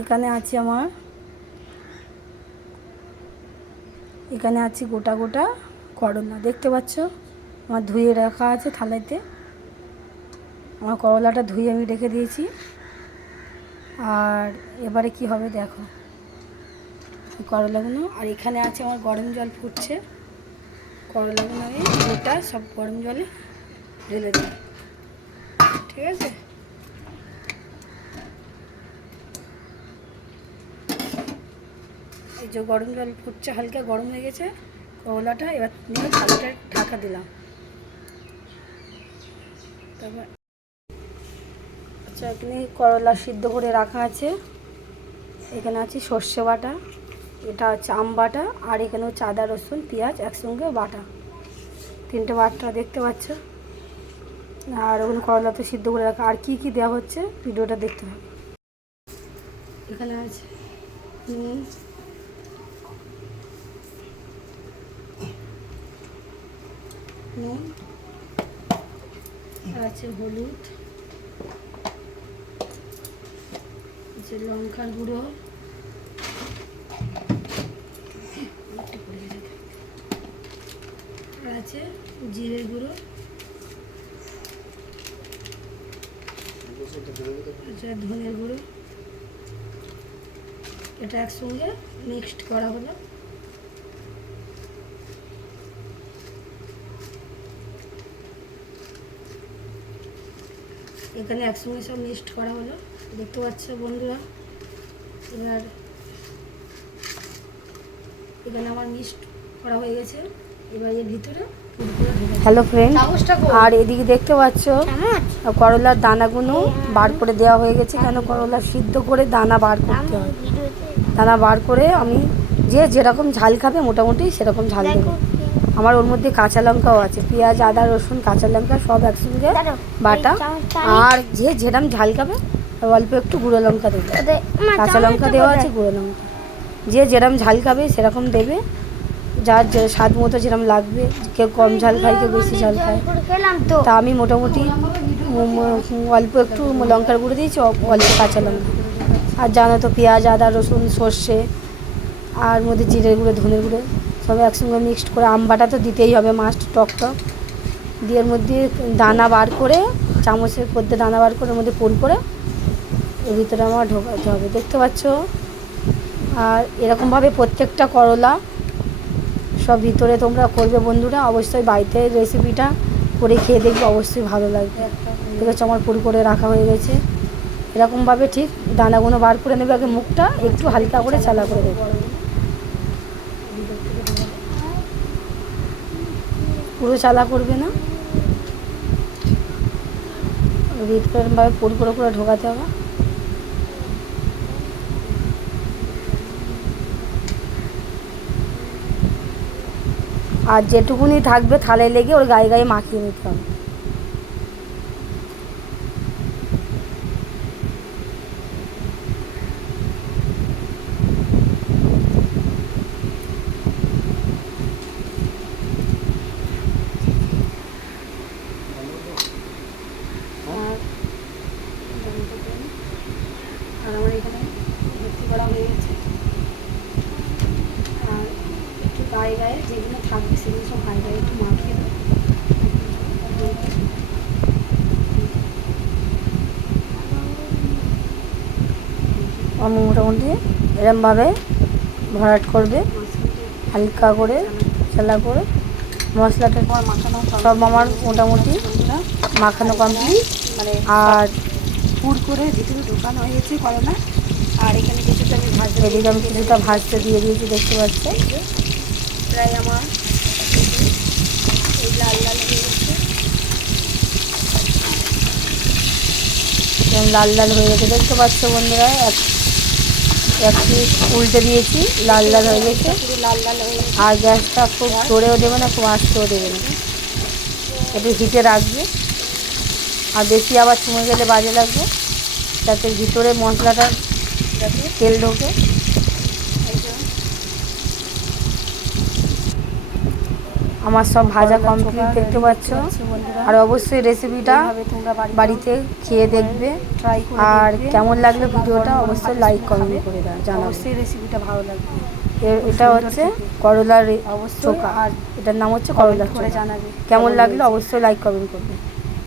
এখানে আছে আমার। এখানে আছে গোটা গোটা করলা দেখতে পাচ্ছ? আমার ধুয়ে রাখা আছে থালাইতে। আমার করলাটা ধুয়ে আমি রেখে দিয়েছি। আর এবারে কি হবে দেখো। করলাগুলো। আর এখানে আছে আমার গরম জল ফুটছে। করলাগুলো আমি গোটা সব গরম জলে ঢেলে দিই। ঠিক আছে? এই যে গরম জল ফুটছে, হালকা গরম হয়ে গেছে করলাটা এবার নিয়ে থালাটা ঢাকা দিলাম। তারপর আচ্ছা এখানে করলা সিদ্ধ করে রাখা আছে। এখানে আছে সর্ষে বাটা, এটা হচ্ছে আম বাটা, আর এখানে হচ্ছে আদা, রসুন, পেঁয়াজ একসঙ্গে বাটা। তিনটে বাটা দেখতে পাচ্ছ? আর ওখানে করলা তো সিদ্ধ করে রাখা। আর কি কি দেওয়া হচ্ছে, ভিডিওটা দেখতে হবে। এখানে আছে নুন আছে হলুদ আছে লঙ্কার গুঁড়ো। আছে জিরে গুঁড়ো। আছে ধনের গুঁড়ো। এটা একসঙ্গে মিক্সড করা হলো। এখানে একসঙ্গে সব মিক্সড করা হলো। দেখতে পাচ্ছ বন্ধুরা এবার এখানে আমার মিক্সড করা হয়ে গেছে। এবার এর ভিতরে হ্যালো ফ্রেন্ড আর এদিকে দেখতে পাচ্ছ করলার দানাগুলো বার করে দেওয়া হয়ে গেছে কেন করলা সিদ্ধ করে দানা বার করতে হয় দানা বার করে আমি যে যেরকম ঝাল খাবে মোটামুটি সেরকম ঝাল দেবো। আমার ওর মধ্যে কাঁচা লঙ্কাও আছে পেঁয়াজ আদা রসুন কাঁচা লঙ্কা সব একসঙ্গে বাটা। আর যে যেরকম ঝাল খাবে অল্প একটু গুঁড়ো লঙ্কা দেবে। কাঁচা লঙ্কা দেওয়া আছে গুঁড়ো লঙ্কা। যে যেরকম ঝাল খাবে সেরকম দেবে। যার যে স্বাদ মতো যেরকম লাগবে কেউ কম ঝাল খায় কেউ বেশি ঝাল খায়। তা। আমি মোটামুটি অল্প একটু লঙ্কার গুঁড়ো দিয়েছি অল্প কাঁচা লঙ্কা। আর জানো তো পেঁয়াজ আদা রসুন সর্ষে আর মধ্যে জিরে গুঁড়ো ধনের গুঁড়ো। সব একসঙ্গে মিক্সড করে আম বাটা তো দিতেই হবে মাস্ট টক টক। দিয়ে মধ্যে দানা বার করে, চামচের মধ্যে দানা বার করে ওর মধ্যে পুর করে, এর ভিতরে আমার ঢোকাতে হবে। দেখতে পাচ্ছ? আর এরকমভাবে প্রত্যেকটা করলা সব ভিতরে তোমরা করবে বন্ধুরা। অবশ্যই বাড়িতে রেসিপিটা করে খেয়ে দেখবে, অবশ্যই ভালো লাগবে। দেখেছ আমার পুর করে রাখা হয়ে গেছে। এরকমভাবে ঠিক দানাগুলো বার করে নেবে, আগে মুখটা একটু হালকা করে চালা করে দেবে পুরো চালা করবে না। ভাবে পুর করে করে ঢোকাতে হবে। আর যেটুকুনি থাকবে থালে লেগে ওর গায়ে গায়ে মাখিয়ে নিতে হবে। আর আমার এখানে ভর্তি করা হয়ে গেছে। আর একটু গায়ে গায়ে যেগুলো থাকবে সেগুলো সব গায়ে গায়ে একটু মাখিয়ে দেবো। আমি মোটামুটি এরমভাবে ভরাট করবে হালকা করে চালা করে মশলাটা সব আমার মোটামুটি মাখানো কমপ্লিট। মানে আর পুর করে ভিতরে ঢোকানো হয়ে গেছে করলা আর এখানে কিছুটা আমি ভাজতে এদিকে আমি কিছুটা ভাজতে দিয়ে দিয়েছি দেখতে পাচ্ছি প্রায় আমার এই লাল লাল হয়ে গেছে। লাল লাল হয়ে গেছে। দেখতে পাচ্ছ বন্ধুরা এক এক পিস উল্টে দিয়েছি লাল লাল হয়ে গেছে। লাল লাল হয়ে গেছে। আর গ্যাসটা খুব জোরেও দেবে না খুব আস্তেও দেবে না। একটু হিটে রাখবে। আর বেশি আবার চুমে গেলে বাজে লাগবে। যাতে ভিতরে মশলাটা যাতে তেল ঢোকে। আমার সব ভাজা কমপ্লিট দেখতে পাচ্ছ? আর অবশ্যই রেসিপিটা বাড়িতে খেয়ে দেখবে। আর কেমন লাগল ভিডিওটা অবশ্যই লাইক কমেন্ট করে দাও অবশ্যই রেসিপিটা ভালো লাগবে। এটা হচ্ছে করলার চোখা আর এটার নাম হচ্ছে করলার চোখা জানাবে। কেমন লাগল অবশ্যই লাইক কমেন্ট করবে।